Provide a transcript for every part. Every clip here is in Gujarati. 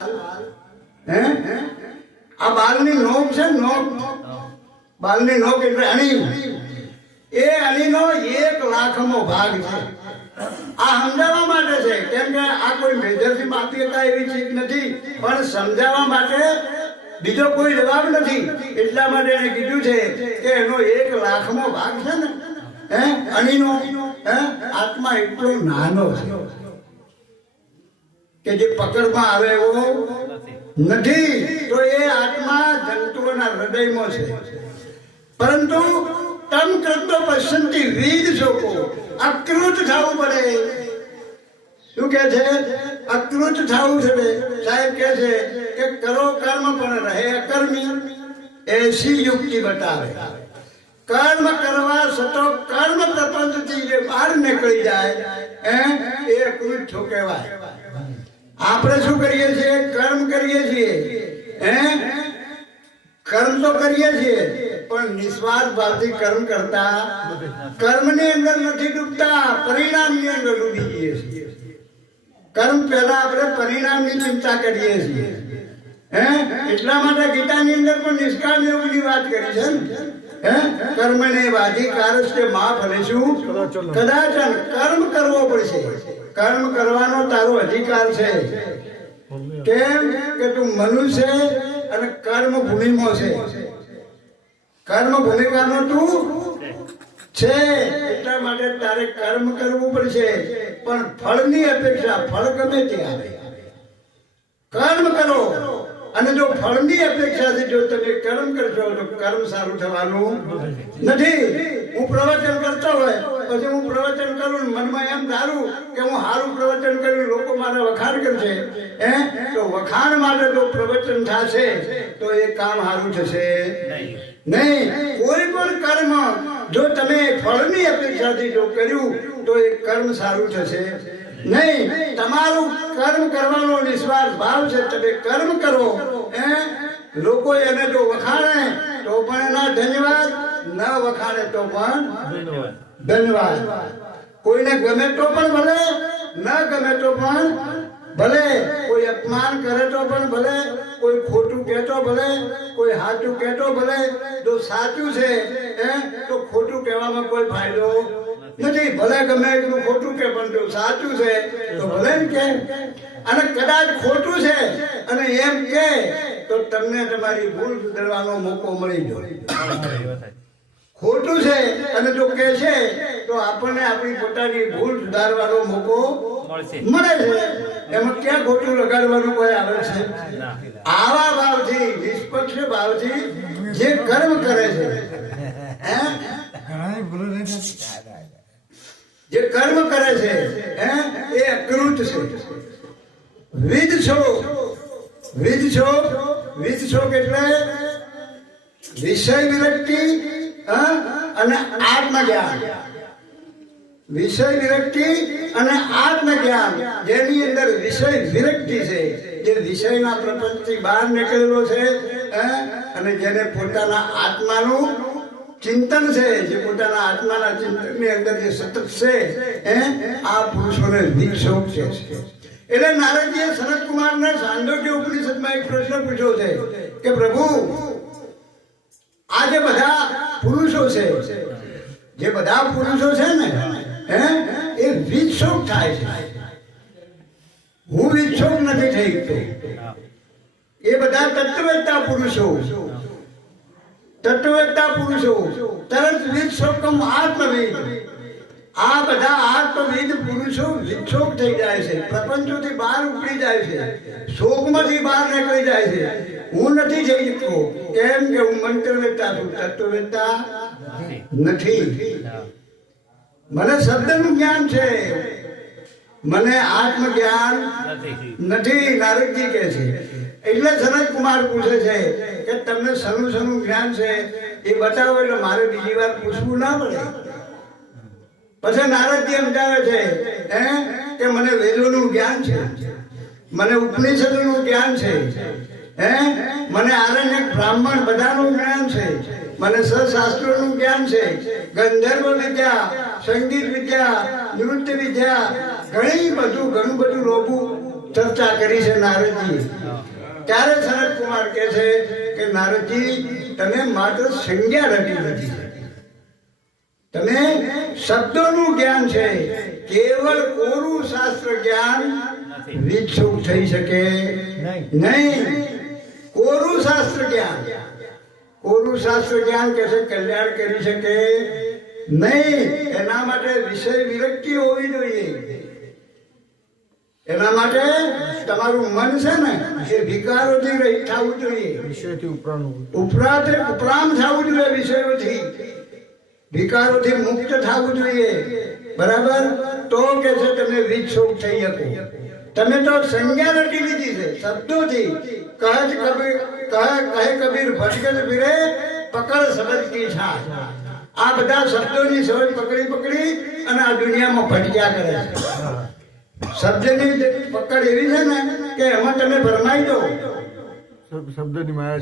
હે આ બાલની નોક છે નોક, બાલની નોક એટલે અણી. એ અણીનો 1 લાખમો ભાગ છે. આ સમજાવવા માટે છે, કેમ કે આ કોઈ મેજરથી માપી શકાય એવી ચીજ નથી, પણ સમજાવવા માટે બીજો કોઈ જવાબ નથી. એટલા માટે એને કીધું છે કે એનો 1 લાખમો ભાગ છે ને, હે અણીનો, હે આત્મા એટલો નાનો છે કે જે પકડમાં આવે એવો નથી. તો એ આત્મા જંતુઓના હૃદયમાં છે. પરંતુ તમ કરતો પસંદી વિદ લોકો અકૃત થવું પડે. શું કે છે? અકૃત થવું છે. સાહેબ કે છે કે કરો કર્મ પણ રહે અકર્મી, એસી યુક્તિ બતાવે. કર્મ કરવા છતાં કર્મ પ્રપંચથી જે બહાર નીકળી જાય એ અકૃત છો કહેવાય. આપણે શું કરીએ છીએ? કર્મ કરીએ છીએ, હે કર્મ તો કરીએ છીએ, પણ નિસ્વાર્થ ભાવથી કર્મ કરતા, કર્મની અંદર નથી ડૂબતા, પરિણામની અંદર ડૂબી જઈએ છીએ. કર્મ પહેલા આપણે પરિણામની ચિંતા કરીએ છીએ. હે એટલા માટે ગીતાની અંદર પણ નિષ્કામ યોગની વાત કરી છે ને. હે કર્મને વાધિકારસ્તે મા ફલેશું કદાચન. કર્મ કરવો પડશે. કર્મ કરવાનો તારો અધિકાર છે. કેમ કે તું મનુષ્ય અને કર્મ ભૂમિમાં છે. કર્મ ભૂમિકાનો તું છે. એટલા માટે તારે કર્મ કરવું પડશે, પણ ફળની અપેક્ષા, ફળ ગમે તે આવે, કર્મ કરો. અને જો ફળની અપેક્ષાથી જો તમે કર્મ કરશો તો કર્મ સારું થવાનું નથી. હું પ્રવચન કરતો હોય, પછી હું પ્રવચન કરું, મનમાં એમ ધારું કે હું સારું પ્રવચન કર્યું, લોકો મારા વખાણ કરશે, હે તો વખાણ માટે જો પ્રવચન થશે તો એ કામ સારું થશે નહીં. કોઈ પણ કર્મ જો તમે ફળની અપેક્ષાથી જો કર્યું તો એ કર્મ સારું થશે નહીં. તમારું કર્મ કરવાનો નિસ્વાર્થ ભાવ છે. તમે કર્મ કરો, લોકો એને જો વખાણે તો પણ એના ધન્યવાદ, ન વખાણે તો પણ ધન્યવાદ. કોઈને ગમે તો પણ ભલે, ન ગમે તો પણ ભલે, કોઈ અપમાન કરે તો પણ ભલે, કોઈ ખોટું કહેતો ભલે, કોઈ સાચું કહેતો ભલે. જો સાચું છે તો ખોટું કહેવામાં કોઈ ફાયદો નથી. ભલે ગમે એટલું ખોટું કે, પણ જો સાચું છે તો ભલે ને કે. અને કદાચ ખોટું છે અને એમ કે તો તમને તમારી ભૂલ સુધારવાનો મોકો મળી જાય. ખોટું છે અને જો કે છે તો આપણને આપણી પોતાની ભૂલ સુધારવાનો મોકો મળે છે. એમાં ક્યાં ખોટું લગાડવાનું કોઈ આવે છે? આવા ભાવથી, નિષ્પક્ષ ભાવથી જે કર્મ કરે છે, જે કર્મ કરે છે એ અકૃત છે. વિદ છો, વિદ છો, વિદ છો એટલે વિષય વિરક્તિ અને આત્મજ્ઞાન. વિષય વિરક્તિ અને આત્મજ્ઞાન, જેની અંદર વિષય વિરક્તિ છે, જે વિષયના પ્રપંચથી બહાર નીકળેલો છે, અને જેને પોતાના આત્માનું ચિંતન છે, જે પોતાના આત્માના ચિંતનની અંદર જે સતત છે, આ પુરુષોને વિક્ષોભ છે. એટલે નારદજીએ સનત કુમારને સાંદોગ્ય ઉપનિષદમાં એક પ્રશ્ન પૂછ્યો છે કે પ્રભુ, આ જે બધા પુરુષો છે, જે બધા પુરુષો છે ને, એ વિક્ષોભ થાય છે. હું વિક્ષોભ નથી થઈ ગયો. એ બધા તત્વવેત્તા પુરુષો, તત્વવેત્તા પુરુષો તરત વિક્ષોભ આત્મવિદ. આ બધા આત્મવિદ પુરુષો વિક્ષોભ થઈ જાય છે, પ્રપંચોથી બહાર ઉપડી જાય છે, શોકમાંથી બહાર નીકળી જાય છે. હું નથી થઈ શકતો. કેમ કે હું મંત્રવેત્તા છું, તત્વવેત્તા નથી. મને શબ્દનું જ્ઞાન છે, મને આત્મજ્ઞાન નથી. નારદજી કહે છે. એટલે સનત કુમાર પૂછે છે કે તમને સનું સનું જ્ઞાન છે એ બતાવો, એટલે મારે બીજી વાર પૂછવું ના પડે. પછી નારદજી સમજાવે છે કે મને વેદોનું જ્ઞાન છે, મને ઉપનિષદોનું જ્ઞાન છે, મને આરણ્યક બ્રાહ્મણ બધાનું જ્ઞાન છે, મને સશાસ્ત્રોનું જ્ઞાન છે, ગંધર્વ વિદ્યા, સંગીત વિદ્યા, નૃત્ય વિદ્યા, ઘણું બધું રોગું ચર્ચા કરી છે નારદજી. ત્યારે સનત કુમાર કહે છે કે નારદજી, તમે માત્ર સંજ્ઞા રટી નથી, તમે શબ્દોનું જ્ઞાન છે, કેવળ કોરું શાસ્ત્ર જ્ઞાન વિકસિત થઈ શકે નહીં. કોરું શાસ્ત્ર જ્ઞાન, કોરું શાસ્ત્ર જ્ઞાન કે છે કલ્યાણ કરી શકે નહીં. એના માટે વિષય વિરક્તિ હોવી જોઈએ. એના માટે તમારું મન છે ને એ વિકારોથી રહિત થવું જોઈએ, વિષયથી ઉપરાંત થવું જોઈએ, વિષયોથી વિકારોથી મુક્ત થવું જોઈએ. બરાબર? તો કે છે તમે વિક્ષોભ થઈ શકો. તમે તો સંજ્ઞા રટી લીધી છે શબ્દોથી. કહે કબીર ભટકત ફિરે પકડ સમજ કી છાશ. આ બધા શબ્દોની સમજ પકડી અને આ દુનિયામાં ભટક્યા કરે છે. શબ્દની પકડ એવી છે ને કે એમાં તમે ભરમાઈ દો.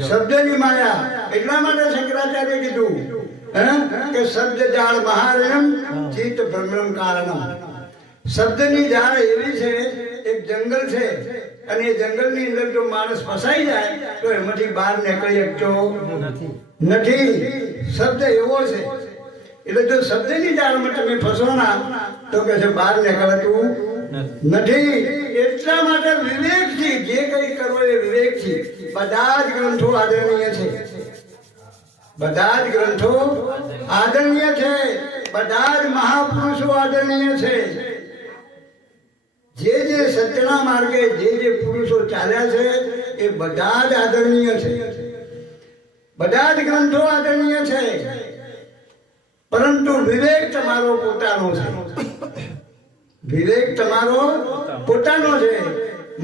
શબ્દની માયા. એટલા માટે શંકરાચાર્ય કીધું કે શબ્દ જાળ મહારણમ ચિત્ત ભ્રમણમ કારણમ. શબ્દની જાળ એવી છે, એક જંગલ છે, અને એ જંગલની અંદર જો માણસ ફસાઈ જાય તો એમાંથી બહાર નીકળી શકતો નથી. શબ્દ એવો છે. એટલે જો શબ્દની જાળમાં તમે ફસો ના તો કે છે બહાર નીકળતું નથી. એટલા માટે વિવેકથી જે કઈ કરવો એ વિવેકથી. બધા જ ગ્રંથો આદરણીય છે, બધા જ ગ્રંથો આદરણીય છે, બધા જ મહાપુરુષો આદરણીય છે. જે સત્યના માર્ગે જે પુરુષો ચાલ્યા છે એ બધા જ આદરણીય છે, બધા જ ગ્રંથો આદરણીય છે. પરંતુ વિવેક તમારો પોતાનો છે, વિવેક તમારો પોતાનો છે.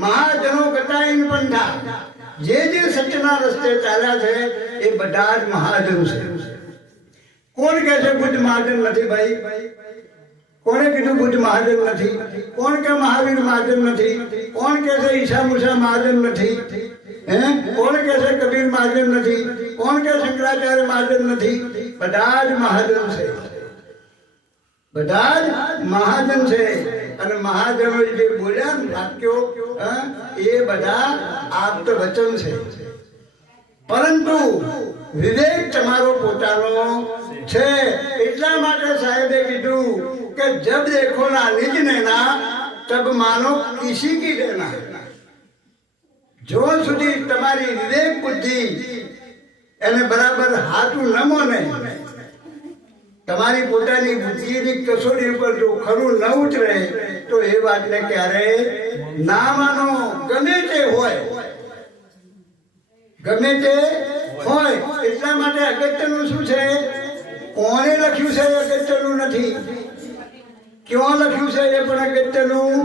મહાજનો ગતાઈન પંથા. જે સત્યના રસ્તે ચાલ્યા છે એ બધા જ મહાજન છે. કોણ કહે છે બુદ્ધ મહાજન નથી? ભાઈ, કોણે કીધું બુદ્ધ મહાજન નથી? કોણ કે મહાવીર મહાજન નથી? કોણ કે છે ઈશા મુસા મહાજન નથી? કોણ કે છે કબીર મહાજન નથી? કોણ કે શંકરાચાર્ય મહાજન નથી? બધા જ મહાજન છે, બધા જ મહાજન છે. અને મહાજનો જે બોલ્યા વાક્યો એ બધા આપ્ત વચન છે. પરંતુ વિવેક તમારો પોતાનો છે. એટલા માટે સાહેબે કીધું કે જબ દેખો ના નિજ નેના તબ માનો કિસી કી દેના. જો સુધી તમારી વિવેક બુદ્ધિ એને બરાબર હાથું ન મોને, તમારી પોતાની બુદ્ધિની કસોટી ઉપર જો ખરું ન ઉતરે તો એ વાતને ક્યારે ના માનો. ગમે તે હોય, ગમે તે હોય. એટલા માટે અગત્યનું શું છે? કોણે લખ્યું છે એ અગત્યનું નથી, ક્યાં લખ્યું છે એ પણ અગત્યનું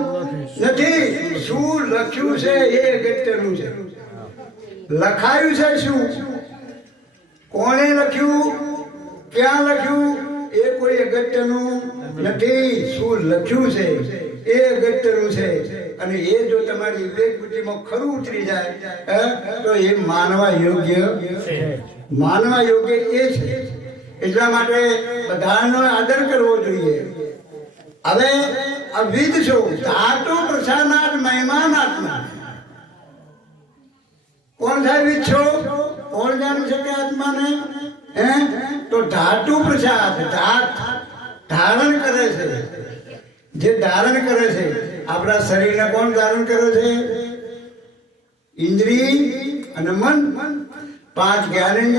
નથી, શું લખ્યું છે એ અગત્યનું છે. લખાયું છે શું, કોણે લખ્યું, ક્યાં લખ્યું એ કોઈ અગત્યનું નથી. શું લખ્યું છે એ અગત્યનું છે. અને એ જો તમારી વિવેક બુદ્ધિમાં ખરું ઉતરી જાય તો એ માનવા યોગ્ય, માનવા યોગ્ય એ છે. એટલા માટે બધાનો આદર કરવો જોઈએ. હવે અવિધ છો ધાતુ પ્રસાનાત મહેમાનાત્મા. કોણ થાય વિધ છો? કોણ જાણી શકે આત્માને? તો ધાતુ પ્રસાદ, ધારણ કરે છે. જે ધારણ કરે છે આપણા શરીરને કોણ ધારણ કરે છે? ઇન્દ્રિય અને મન. 5 જ્ઞાનેન્દ્રિય